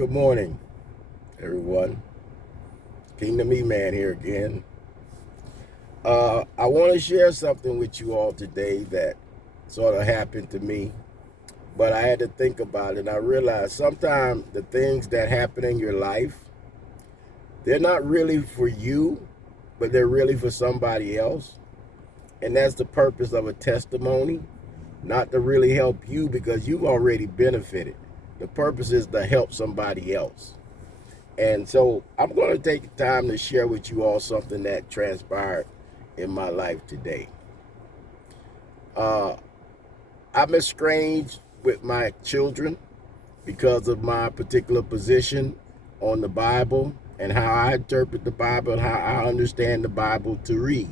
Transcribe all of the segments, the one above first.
Good morning, everyone. Kingdom E-Man here again. I want to share something with you all today that sort of happened to me, but I had to think about it. And I realized sometimes the things that happen in your life, they're not really for you, but they're really for somebody else. And that's the purpose of a testimony, not to really help you because you've already benefited. The purpose is to help somebody else. And so I'm going to take the time to share with you all something that transpired in my life today. I'm estranged with my children because of my particular position on the Bible and how I interpret the Bible and how I understand the Bible to read.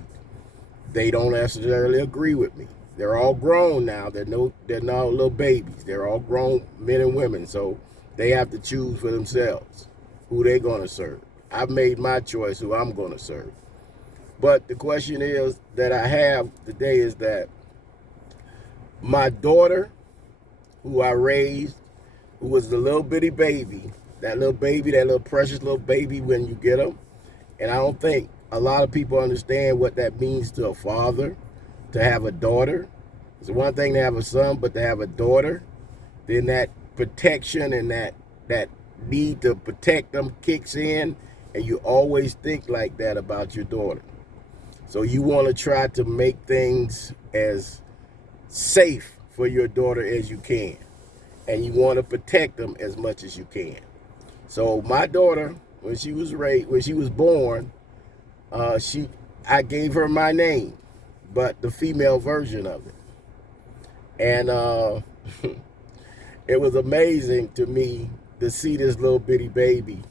They don't necessarily agree with me. They're all grown now. They're not little babies. They're all grown men and women. So they have to choose for themselves who they're going to serve. I've made my choice who I'm going to serve. But the question is that I have today is that my daughter, who I raised, who was the little bitty baby, that little precious little baby when you get them. And I don't think a lot of people understand what that means to a father, to have a daughter. It's one thing to have a son, but to have a daughter, then that protection and that need to protect them kicks in, and you always think like that about your daughter. So you want to try to make things as safe for your daughter as you can, and you want to protect them as much as you can. So my daughter, when she was born, I gave her my name, but the female version of it. And it was amazing to me to see this little bitty baby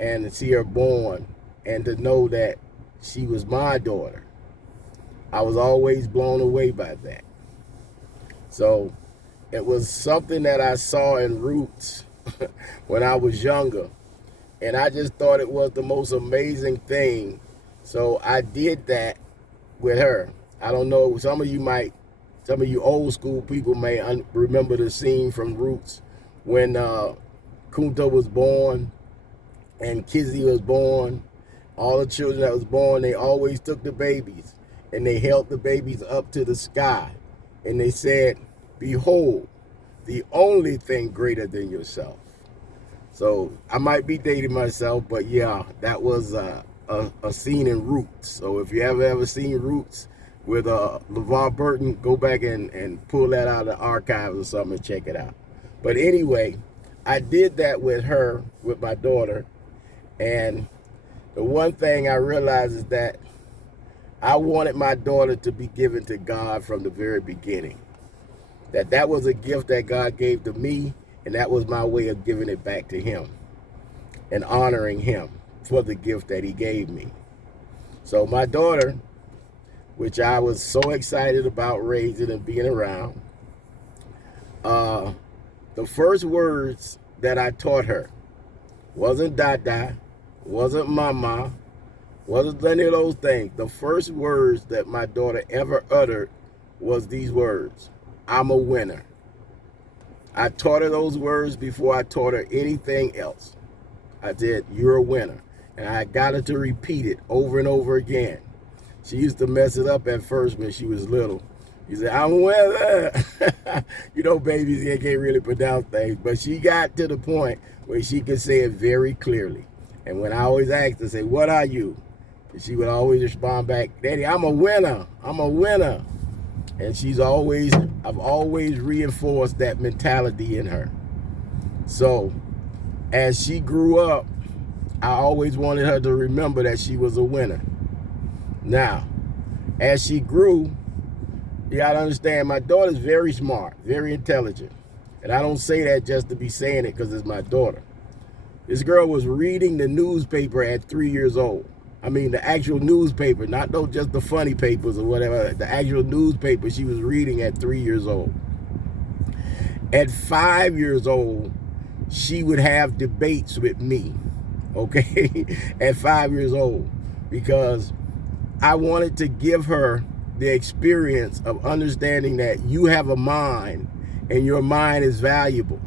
and to see her born and to know that she was my daughter. I was always blown away by that. So it was something that I saw in Roots when I was younger. And I just thought it was the most amazing thing. So I did that with her. I don't know, some of you old school people may remember the scene from Roots when Kunta was born and Kizzy was born. All the children that was born, they always took the babies and they held the babies up to the sky. And they said, "Behold, the only thing greater than yourself." So I might be dating myself, but yeah, that was a scene in Roots. So if you ever seen Roots with LeVar Burton, go back and pull that out of the archives or something and check it out. But anyway, I did that with her, with my daughter. And the one thing I realized is that I wanted my daughter to be given to God from the very beginning. That was a gift that God gave to me, and that was my way of giving it back to him and honoring him for the gift that he gave me. So my daughter, which I was so excited about raising and being around, the first words that I taught her wasn't Dada, wasn't Mama, wasn't any of those things. The first words that my daughter ever uttered was these words: "I'm a winner." I taught her those words before I taught her anything else. I said, "You're a winner." And I got her to repeat it over and over again. She used to mess it up at first when she was little. She said, "I'm a winner." You know, babies, they can't really pronounce things. But she got to the point where she could say it very clearly. And when I always asked her, say, "What are you?" And she would always respond back, "Daddy, I'm a winner. I'm a winner." And I've always reinforced that mentality in her. So as she grew up, I always wanted her to remember that she was a winner. Now, as she grew, you gotta understand, my daughter's very smart, very intelligent. And I don't say that just to be saying it because it's my daughter. This girl was reading the newspaper at 3 years old. I mean, the actual newspaper, not just the funny papers or whatever. The actual newspaper she was reading at 3 years old. At 5 years old, she would have debates with me, okay, at 5 years old, because I wanted to give her the experience of understanding that you have a mind and your mind is valuable.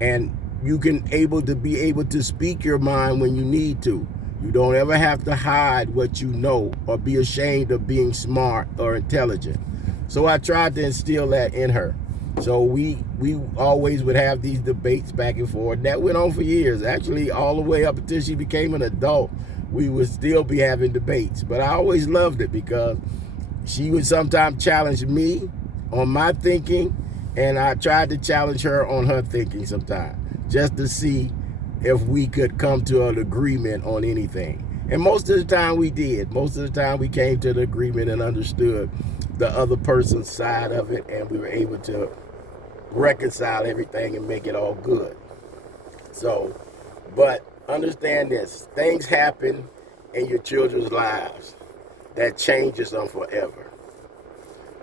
And you can be able to speak your mind when you need to. You don't ever have to hide what you know or be ashamed of being smart or intelligent. So I tried to instill that in her. So we always would have these debates back and forth. That went on for years. Actually, all the way up until she became an adult, we would still be having debates. But I always loved it because she would sometimes challenge me on my thinking, and I tried to challenge her on her thinking sometimes, just to see if we could come to an agreement on anything. And most of the time we did. Most of the time we came to an agreement and understood the other person's side of it, and we were able to reconcile everything and make it all good. So, but understand this, things happen in your children's lives that changes them forever.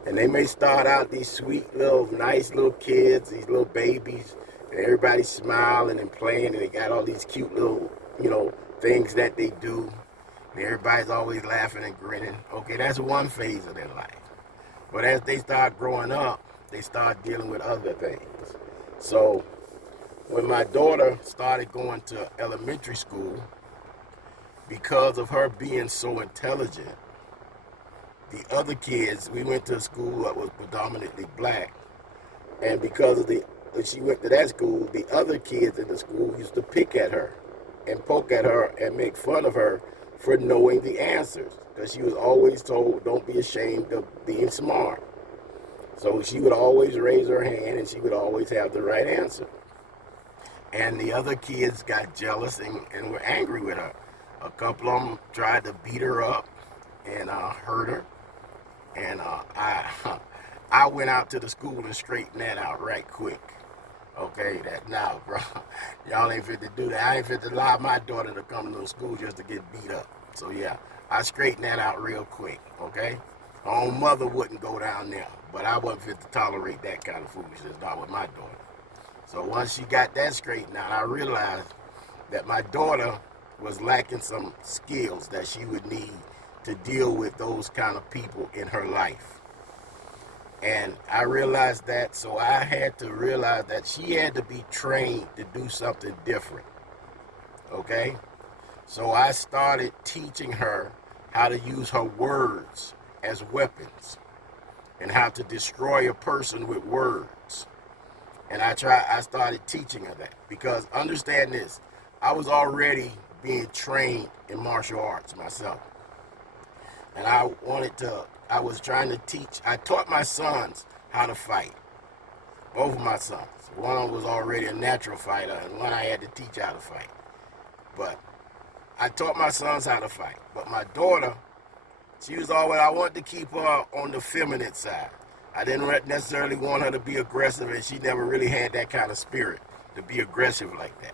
And they may start out these sweet little, nice little kids, these little babies, and everybody's smiling and playing, and they got all these cute little, things that they do. And everybody's always laughing and grinning. Okay, that's one phase of their life. But as they start growing up, they start dealing with other things. So when my daughter started going to elementary school, because of her being so intelligent, the other kids, we went to a school that was predominantly black, and because of when she went to that school, the other kids in the school used to pick at her and poke at her and make fun of her for knowing the answers, because she was always told, don't be ashamed of being smart. So she would always raise her hand and she would always have the right answer. And the other kids got jealous and were angry with her. A couple of them tried to beat her up and hurt her. And I went out to the school and straightened that out right quick. Okay, now, bro, y'all ain't fit to do that. I ain't fit to allow my daughter to come to the school just to get beat up. So yeah, I straightened that out real quick, okay? Her own mother wouldn't go down there, but I wasn't fit to tolerate that kind of foolishness, not with my daughter. So once she got that straightened out, I realized that my daughter was lacking some skills that she would need to deal with those kind of people in her life. And I realized that, so I had to realize that she had to be trained to do something different, okay? So I started teaching her how to use her words as weapons and how to destroy a person with words. And I started teaching her that, because understand this, I was already being trained in martial arts myself. And I was trying to teach, I taught my sons how to fight. Both of my sons. One of them was already a natural fighter, and one I had to teach how to fight. But I taught my sons how to fight. But my daughter, I wanted to keep her on the feminine side. I didn't necessarily want her to be aggressive, and she never really had that kind of spirit to be aggressive like that.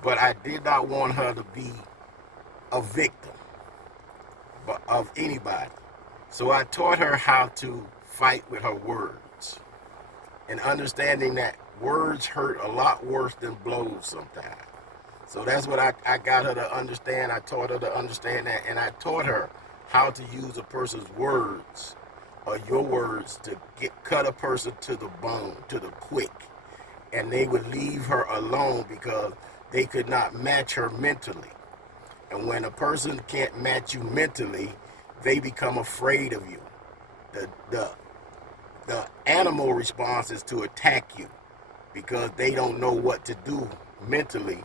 But I did not want her to be a victim of anybody. So I taught her how to fight with her words, and understanding that words hurt a lot worse than blows sometimes. So that's what I got her to understand. I taught her to understand that, and I taught her how to use a person's words, or your words, to cut a person to the bone, to the quick. And they would leave her alone because they could not match her mentally. And when a person can't match you mentally, they become afraid of you. The animal response is to attack you, because they don't know what to do mentally,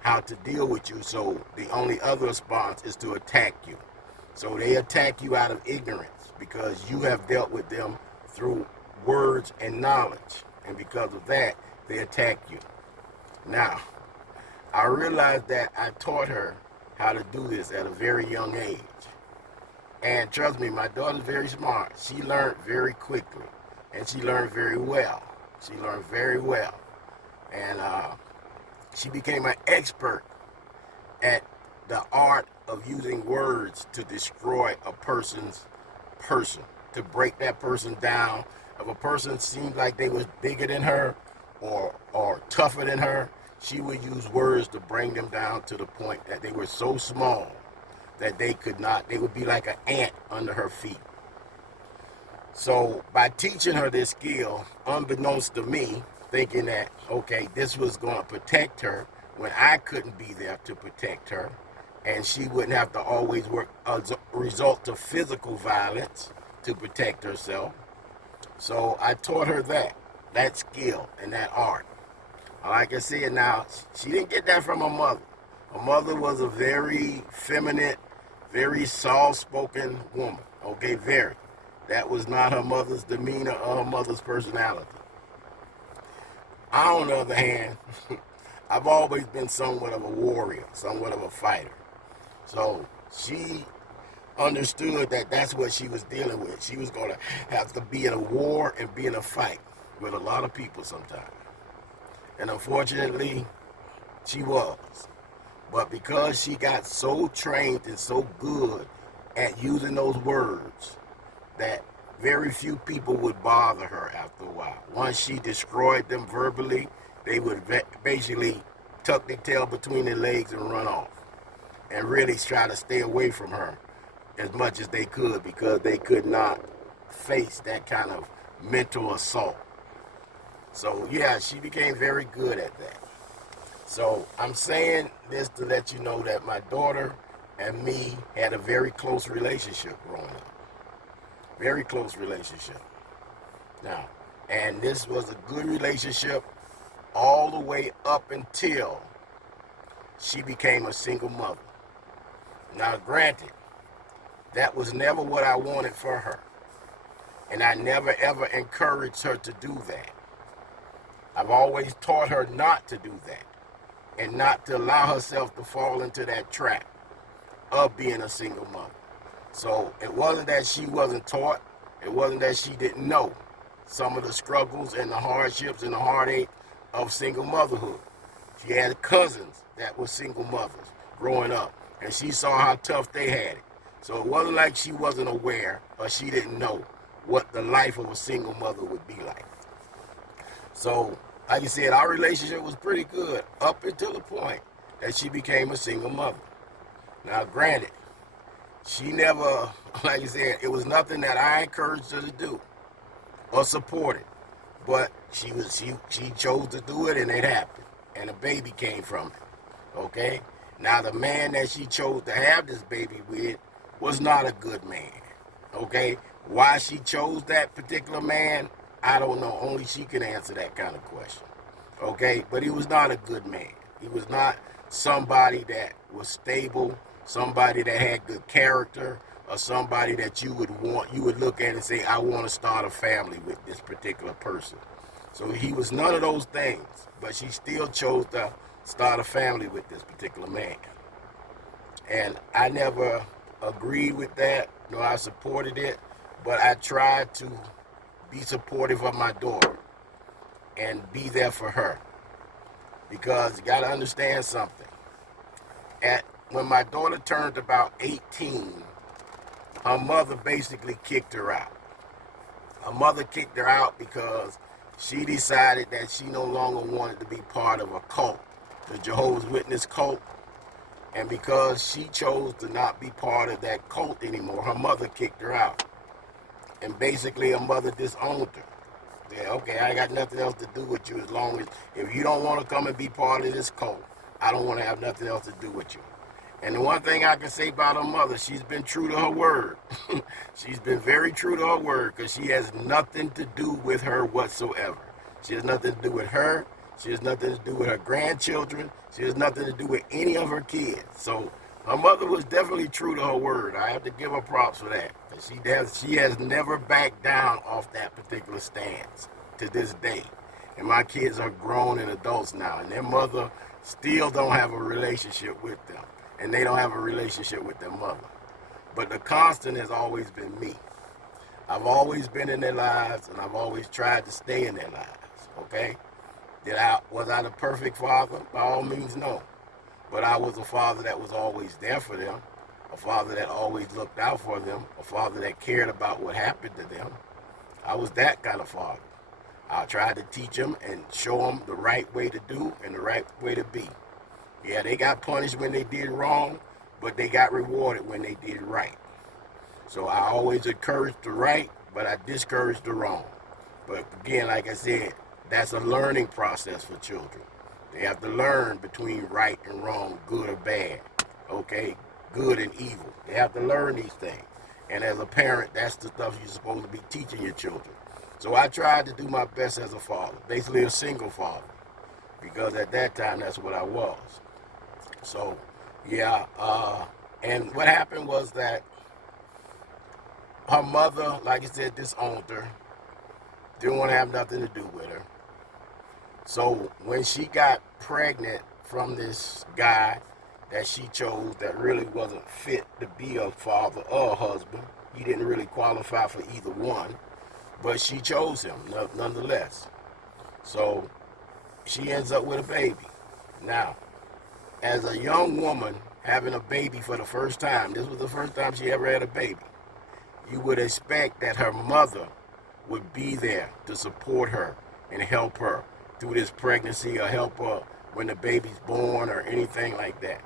how to deal with you. So the only other response is to attack you. So they attack you out of ignorance, because you have dealt with them through words and knowledge. And because of that, they attack you. Now, I realized that I taught her how to do this at a very young age. And trust me, my daughter's very smart. She learned very quickly, and she learned very well. She learned very well. And she became an expert at the art of using words to destroy a person's person, to break that person down. If a person seemed like they was bigger than her or tougher than her, she would use words to bring them down to the point that they were so small that they would be like an ant under her feet. So by teaching her this skill, unbeknownst to me, thinking that, okay, this was going to protect her when I couldn't be there to protect her, and she wouldn't have to always work as a result of physical violence to protect herself. So I taught her that skill and that art. Like I said, now, she didn't get that from her mother. Her mother was a very feminine, very soft-spoken woman. Okay, very. That was not her mother's demeanor or her mother's personality. I, on the other hand, I've always been somewhat of a warrior, somewhat of a fighter. So she understood that that's what she was dealing with. She was going to have to be in a war and be in a fight with a lot of people sometimes. And unfortunately, she was. But because she got so trained and so good at using those words that very few people would bother her after a while. Once she destroyed them verbally, they would basically tuck their tail between their legs and run off and really try to stay away from her as much as they could because they could not face that kind of mental assault. So yeah, she became very good at that. So I'm saying this to let you know that my daughter and me had a very close relationship growing up. Very close relationship. Now, and this was a good relationship all the way up until she became a single mother. Now, granted, that was never what I wanted for her. And I never ever encouraged her to do that. I've always taught her not to do that and not to allow herself to fall into that trap of being a single mother. So it wasn't that she wasn't taught. It wasn't that she didn't know some of the struggles and the hardships and the heartache of single motherhood. She had cousins that were single mothers growing up, and she saw how tough they had it. So it wasn't like she wasn't aware or she didn't know what the life of a single mother would be like. So, like I said, our relationship was pretty good up until the point that she became a single mother. Now, granted, she never, like I said, it was nothing that I encouraged her to do or supported. But she chose to do it, and it happened. And a baby came from it. Okay? Now, the man that she chose to have this baby with was not a good man. Okay? Why she chose that particular man, I don't know. Only she can answer that kind of question. Okay? But he was not a good man. He was not somebody that was stable, somebody that had good character, or somebody that you would look at and say, I want to start a family with this particular person. So he was none of those things, but she still chose to start a family with this particular man. And I never agreed with that, nor I supported it, but I tried to be supportive of my daughter and be there for her. Because you got to understand something. When my daughter turned about 18, her mother basically kicked her out. Her mother kicked her out because she decided that she no longer wanted to be part of a cult, the Jehovah's Witness cult. And because she chose to not be part of that cult anymore, her mother kicked her out. And basically her mother disowned her. Said, okay, I got nothing else to do with you as long as, if you don't want to come and be part of this cult, I don't want to have nothing else to do with you. And the one thing I can say about her mother, she's been true to her word. She's been very true to her word because she has nothing to do with her whatsoever. She has nothing to do with her. She has nothing to do with her grandchildren. She has nothing to do with any of her kids. So her mother was definitely true to her word. I have to give her props for that. She has never backed down off that particular stance to this day. And my kids are grown and adults now, and their mother still don't have a relationship with them. And they don't have a relationship with their mother. But the constant has always been me. I've always been in their lives, and I've always tried to stay in their lives, okay? Was I the perfect father? By all means, no. But I was a father that was always there for them, a father that always looked out for them, a father that cared about what happened to them. I was that kind of father. I tried to teach them and show them the right way to do and the right way to be. Yeah, they got punished when they did wrong, but they got rewarded when they did right. So I always encouraged the right, but I discouraged the wrong. But again, like I said, that's a learning process for children. They have to learn between right and wrong, good or bad, okay? Good and evil. They have to learn these things. And as a parent, that's the stuff you're supposed to be teaching your children. So I tried to do my best as a father, basically a single father, because at that time, that's what I was. So, yeah, and what happened was that her mother, like I said, disowned her, didn't want to have nothing to do with her. So when she got pregnant from this guy that she chose that really wasn't fit to be a father or a husband, he didn't really qualify for either one, but she chose him nonetheless. So she ends up with a baby. Now, as a young woman having a baby for the first time, this was the first time she ever had a baby, you would expect that her mother would be there to support her and help her through this pregnancy or help her when the baby's born or anything like that.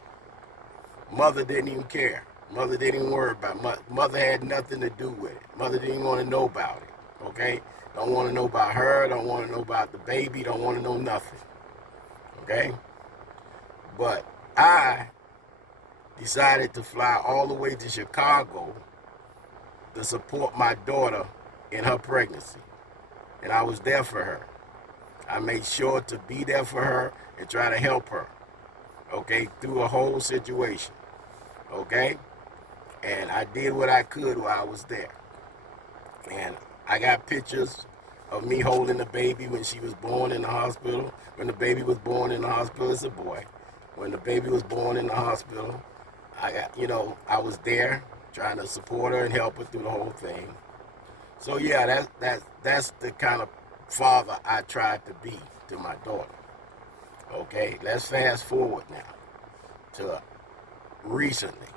Mother didn't even care. Mother didn't even worry about it. Mother had nothing to do with it. Mother didn't even want to know about it, okay? Don't want to know about her, don't want to know about the baby, don't want to know nothing, okay? But I decided to fly all the way to Chicago to support my daughter in her pregnancy. And I was there for her. I made sure to be there for her and try to help her, okay, through a whole situation, okay? And I did what I could while I was there. And I got pictures of me holding the baby when she was born in the hospital. When the baby was born in the hospital, it's a boy. When the baby was born in the hospital, I was there trying to support her and help her through the whole thing. So yeah, that's the kind of father I tried to be to my daughter. Okay, let's fast forward now to recently.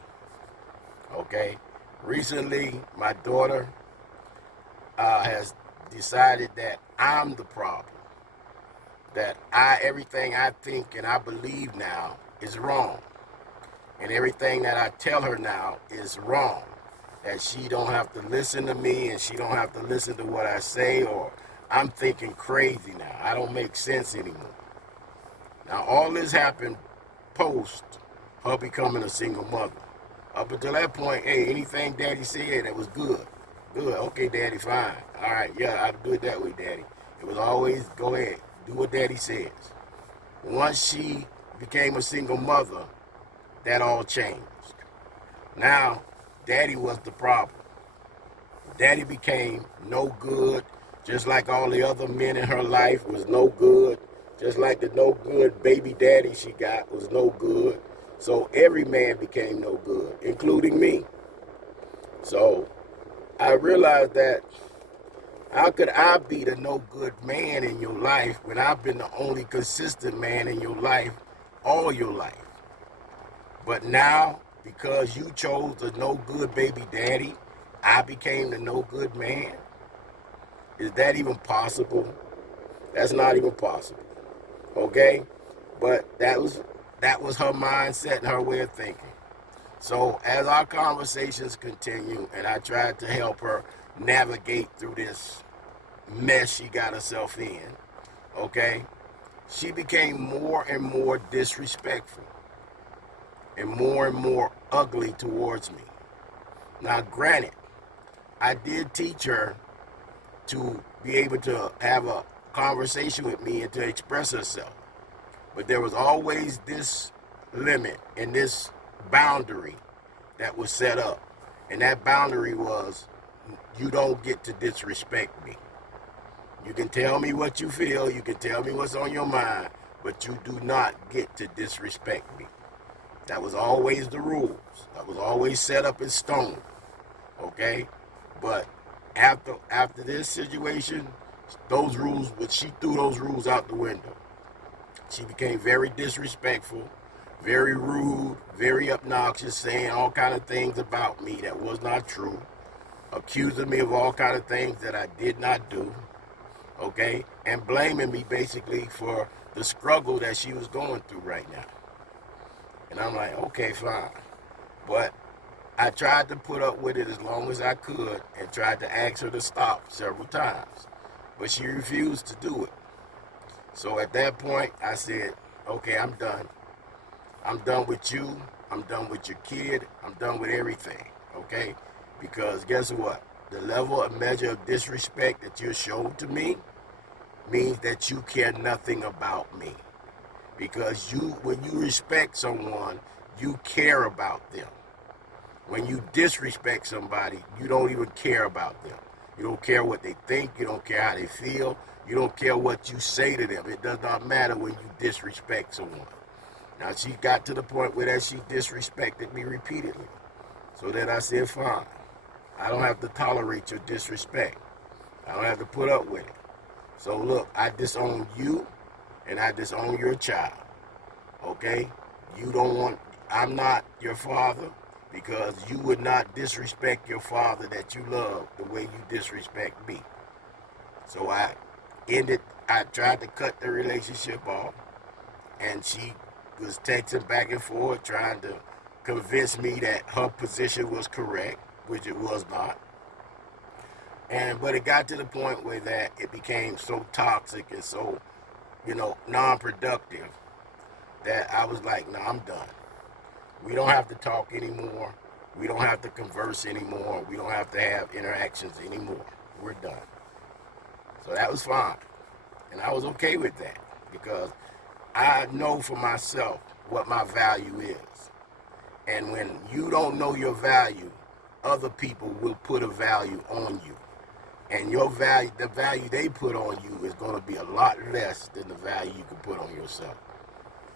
Okay, recently my daughter has decided that I'm the problem. That everything I think and I believe now is wrong. And everything that I tell her now is wrong. That she don't have to listen to me and she don't have to listen to what I say, or I'm thinking crazy now. I don't make sense anymore. Now all this happened post her becoming a single mother. Up until that point, hey, anything Daddy said that was good. Good, okay, Daddy, fine. All right, yeah, I'll do it that way, Daddy. It was always, go ahead, do what Daddy says. Once she became a single mother, that all changed. Now, Daddy was the problem. Daddy became no good, just like all the other men in her life was no good, just like the no good baby daddy she got was no good. So every man became no good, including me. So I realized that how could I be the no good man in your life when I've been the only consistent man in your life all your life? But now, because you chose the no good baby daddy, I became the no good man? Is that even possible? That's not even possible. Okay? But that was her mindset and her way of thinking. So as our conversations continue and I tried to help her navigate through this mess she got herself in, okay, she became more and more disrespectful and more ugly towards me. Now granted, I did teach her to be able to have a conversation with me and to express herself. But there was always this limit and this boundary that was set up. And that boundary was, you don't get to disrespect me. You can tell me what you feel, you can tell me what's on your mind, but you do not get to disrespect me. That was always the rules. That was always set up in stone. Okay? But after this situation, those rules, she threw those rules out the window. She became very disrespectful, very rude, very obnoxious, saying all kind of things about me that was not true, accusing me of all kind of things that I did not do, okay, and blaming me basically for the struggle that she was going through right now. And I'm like, okay, fine. But I tried to put up with it as long as I could and tried to ask her to stop several times. But she refused to do it. So at that point, I said, okay, I'm done. I'm done with you. I'm done with your kid. I'm done with everything, okay? Because guess what? The level of measure of disrespect that you showed to me means that you care nothing about me. Because when you respect someone, you care about them. When you disrespect somebody, you don't even care about them. You don't care what they think. You don't care how they feel. You don't care what you say to them. It does not matter when you disrespect someone. Now, she got to the point where that she disrespected me repeatedly. So then I said, fine. I don't have to tolerate your disrespect. I don't have to put up with it. So look, I disown you and I disown your child. Okay? I'm not your father because you would not disrespect your father that you love the way you disrespect me. So I tried to cut the relationship off, and she was texting back and forth trying to convince me that her position was correct, which it was not. But it got to the point where that it became so toxic and so, non-productive that I was like, no, I'm done. We don't have to talk anymore. We don't have to converse anymore. We don't have to have interactions anymore. We're done. So that was fine. And I was okay with that because I know for myself what my value is. And when you don't know your value, other people will put a value on you. And your value, the value they put on you is going to be a lot less than the value you can put on yourself.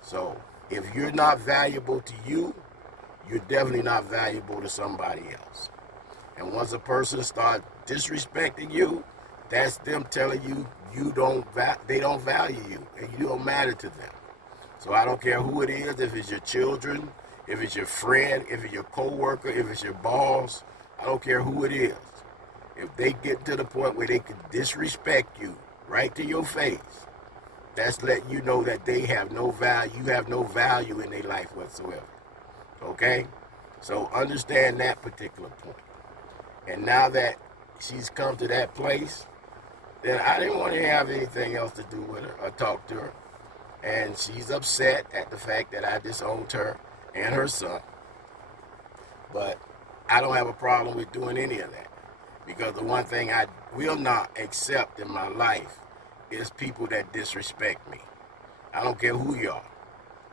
So if you're not valuable to you, you're definitely not valuable to somebody else. And once a person starts disrespecting you, that's them telling you they don't value you and you don't matter to them. So I don't care who it is, if it's your children, if it's your friend, if it's your coworker, if it's your boss, I don't care who it is. If they get to the point where they can disrespect you right to your face, that's letting you know that they have no value. You have no value in their life whatsoever. Okay? So understand that particular point. And now that she's come to that place, then I didn't want to have anything else to do with her or talk to her. And she's upset at the fact that I disowned her and her son. But I don't have a problem with doing any of that. Because the one thing I will not accept in my life is people that disrespect me. I don't care who you are.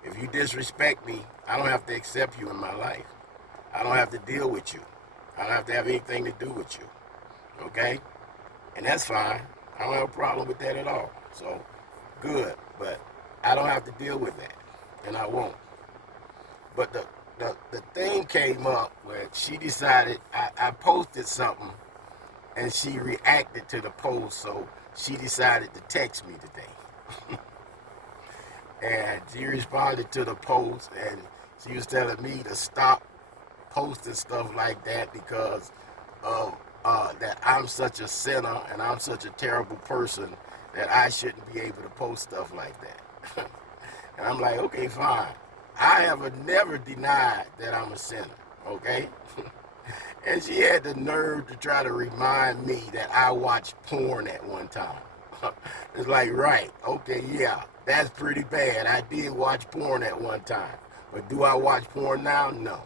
If you disrespect me, I don't have to accept you in my life. I don't have to deal with you. I don't have to have anything to do with you. Okay? And that's fine. I don't have a problem with that at all. So, good. But I don't have to deal with that. And I won't. But the thing came up where she decided, I posted something and she reacted to the post, so she decided to text me today. And she responded to the post and she was telling me to stop posting stuff like that because of that I'm such a sinner and I'm such a terrible person that I shouldn't be able to post stuff like that. And I'm like, okay, fine. I have never denied that I'm a sinner, okay? And she had the nerve to try to remind me that I watched porn at one time. It's like, right, okay, yeah, that's pretty bad. I did watch porn at one time. But do I watch porn now? No.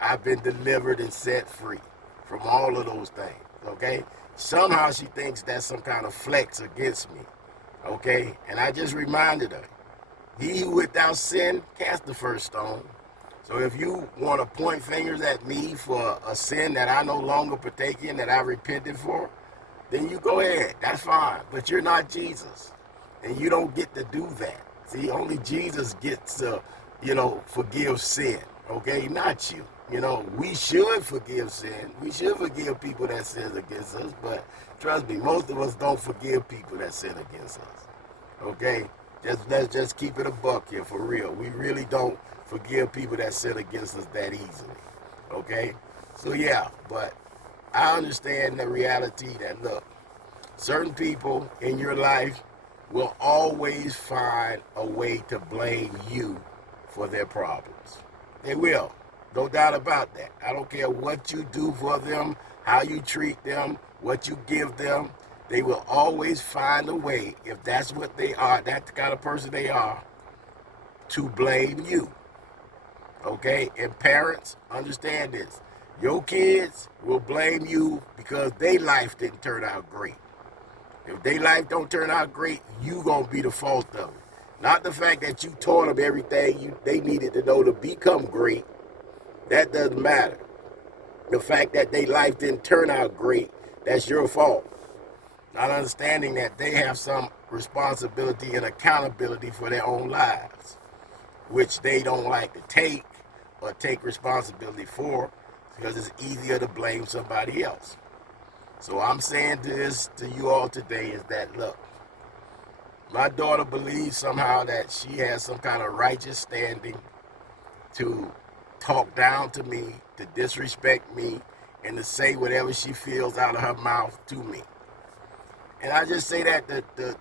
I've been delivered and set free from all of those things, okay? Somehow she thinks that's some kind of flex against me, okay? And I just reminded her, he who without sin cast the first stone. So if you want to point fingers at me for a sin that I no longer partake in, that I repented for, then you go ahead. That's fine. But you're not Jesus. And you don't get to do that. See, only Jesus gets to, forgive sin. Okay? Not you. We should forgive sin. We should forgive people that sin against us. But trust me, most of us don't forgive people that sin against us. Okay? Let's just keep it a buck here for real. We really don't forgive people that sin against us that easily. Okay? So yeah, but I understand the reality that, look, certain people in your life will always find a way to blame you for their problems. They will. No doubt about that. I don't care what you do for them, how you treat them, what you give them. They will always find a way, if that's what they are, that's the kind of person they are, to blame you. Okay? And parents, understand this. Your kids will blame you because their life didn't turn out great. If their life don't turn out great, you gonna be the fault of it. Not the fact that you taught them everything they needed to know to become great. That doesn't matter. The fact that their life didn't turn out great, that's your fault. Not understanding that they have some responsibility and accountability for their own lives, which they don't like to take or take responsibility for, because it's easier to blame somebody else. So I'm saying this to you all today is that, look, my daughter believes somehow that she has some kind of righteous standing to talk down to me, to disrespect me, and to say whatever she feels out of her mouth to me. And I just say that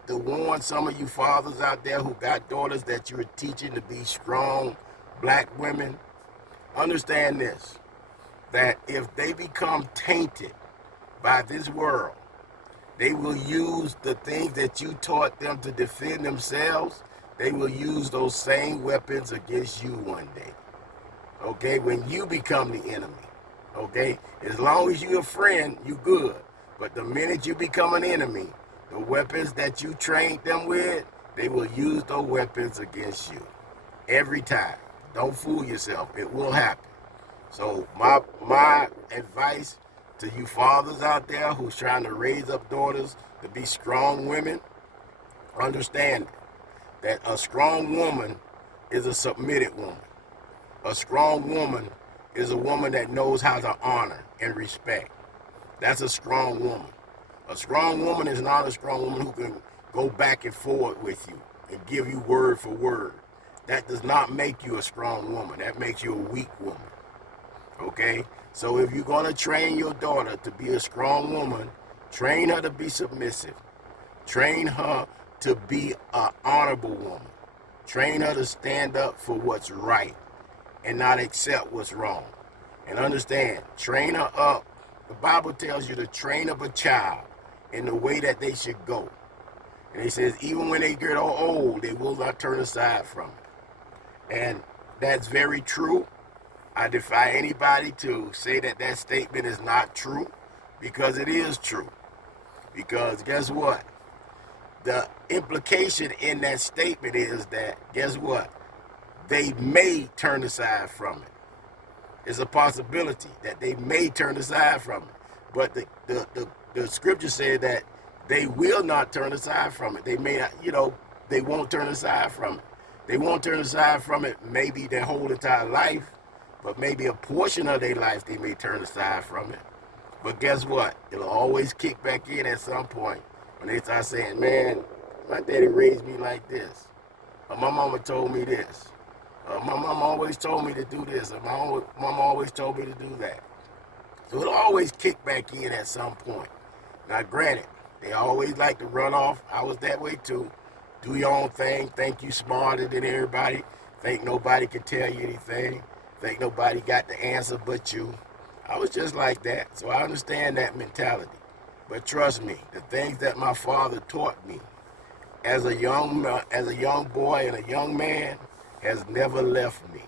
to warn some of you fathers out there who got daughters that you're teaching to be strong black women. Understand this, that if they become tainted by this world, they will use the things that you taught them to defend themselves. They will use those same weapons against you one day. Okay, when you become the enemy. Okay, as long as you're a friend, you good. But the minute you become an enemy, the weapons that you trained them with, they will use those weapons against you. Every time. Don't fool yourself. It will happen. So my advice to you fathers out there who's trying to raise up daughters to be strong women, understand that a strong woman is a submitted woman. A strong woman is a woman that knows how to honor and respect. That's a strong woman. A strong woman is not a strong woman who can go back and forth with you and give you word for word. That does not make you a strong woman. That makes you a weak woman. Okay? So if you're going to train your daughter to be a strong woman, train her to be submissive. Train her to be an honorable woman. Train her to stand up for what's right and not accept what's wrong. And understand, train her up. The Bible tells you to train up a child in the way that they should go. And it says, even when they get old, they will not turn aside from it. And that's very true. I defy anybody to say that that statement is not true, because it is true. Because guess what? The implication in that statement is that, guess what? They may turn aside from it. It's a possibility that they may turn aside from it. But the scripture said that they will not turn aside from it. They may not, they won't turn aside from it. They won't turn aside from it maybe their whole entire life, but maybe a portion of their life they may turn aside from it. But guess what? It'll always kick back in at some point when they start saying, man, my daddy raised me like this. Or my mama told me this. My mom always told me to do this. Or my mom always told me to do that. So it'll always kick back in at some point. Now, granted, they always like to run off. I was that way too. Do your own thing. Think you smarter than everybody. Think nobody can tell you anything. Think nobody got the answer but you. I was just like that. So I understand that mentality. But trust me, the things that my father taught me as a young boy and a young man has never left me.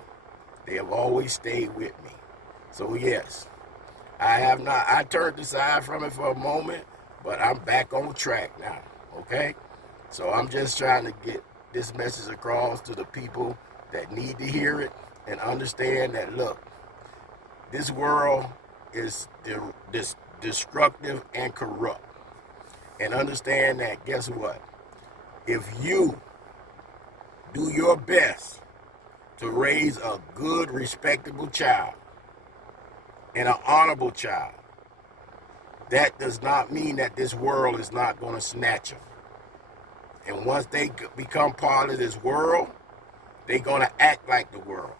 They have always stayed with me. So yes, I turned aside from it for a moment, but I'm back on track now, okay? So I'm just trying to get this message across to the people that need to hear it and understand that, look, this world is destructive and corrupt. And understand that, guess what? If you do your best to raise a good, respectable child and an honorable child, that does not mean that this world is not going to snatch them. And once they become part of this world, they're going to act like the world.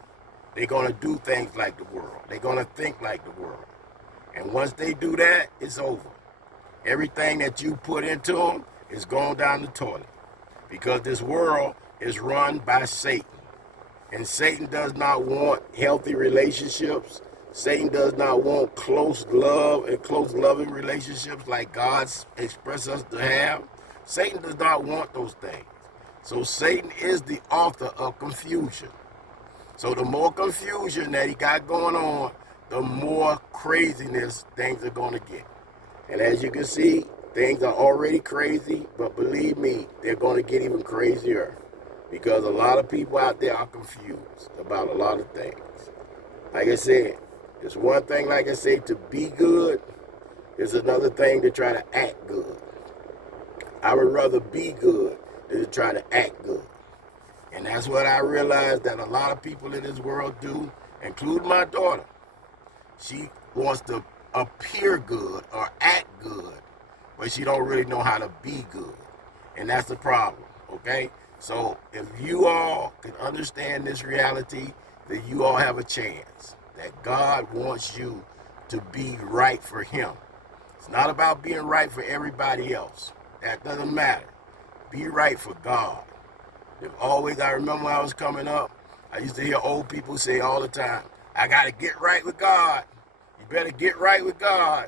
They're going to do things like the world. They're going to think like the world. And once they do that, it's over. Everything that you put into them is going down the toilet. Because this world is run by Satan. And Satan does not want healthy relationships. Satan does not want close love and close loving relationships like God's expressed us to have. Satan does not want those things. So Satan is the author of confusion. So the more confusion that he got going on, the more craziness things are going to get. And as you can see, things are already crazy, but believe me, they're going to get even crazier because a lot of people out there are confused about a lot of things. Like I said, it's one thing, like I say, to be good. It's another thing to try to act good. I would rather be good than to try to act good. And that's what I realized that a lot of people in this world do, including my daughter. She wants to appear good or act good, but she don't really know how to be good. And that's the problem, okay? So if you all can understand this reality, then you all have a chance. That God wants you to be right for him. It's not about being right for everybody else. That doesn't matter. Be right for God. I remember when I was coming up, I used to hear old people say all the time, I got to get right with God. You better get right with God.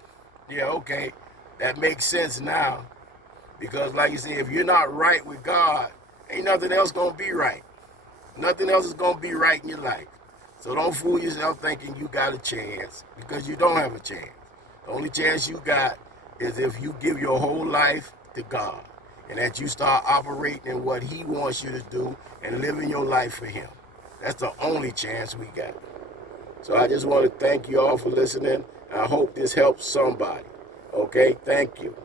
Yeah, okay. That makes sense now. Because like you say, if you're not right with God, ain't nothing else going to be right. Nothing else is going to be right in your life. So don't fool yourself thinking you got a chance, because you don't have a chance. The only chance you got is if you give your whole life to God and that you start operating in what he wants you to do and living your life for him. That's the only chance we got. So I just want to thank you all for listening. I hope this helps somebody. Okay, thank you.